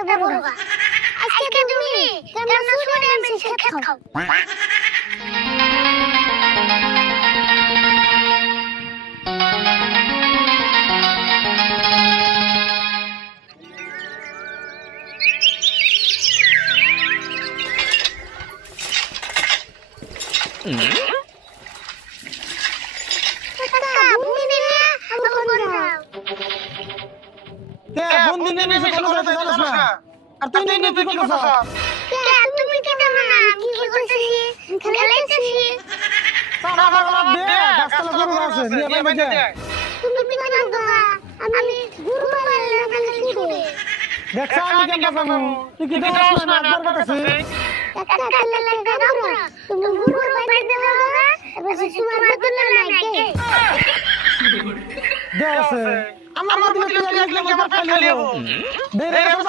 একটা বড় গা আজকে তুমি কেমন শুনে আমি খেত খাও বন্ধু নিয়ে এসে কোনো কথা জানাস না আর তুই নিয়ে কি করছস তুমি কি জানো না আমি কি করতেছি খেলাইতেছি সারা বাবা দে গাছতলা গরু আছে নিয়ে বাইরে দে তুমি কি জানো আমি গুরু মারলে না শুনে দেখ আমি কেমন জানো তুই কি দেখাস না একবার কাছে একটা খেলালে কাবুরা তুমি গুরু বাইরে দাও না এবার তোমার বদল নাই কে দে আছে আমার বদলে তুই লাগলে আমার খালি হবো দে রে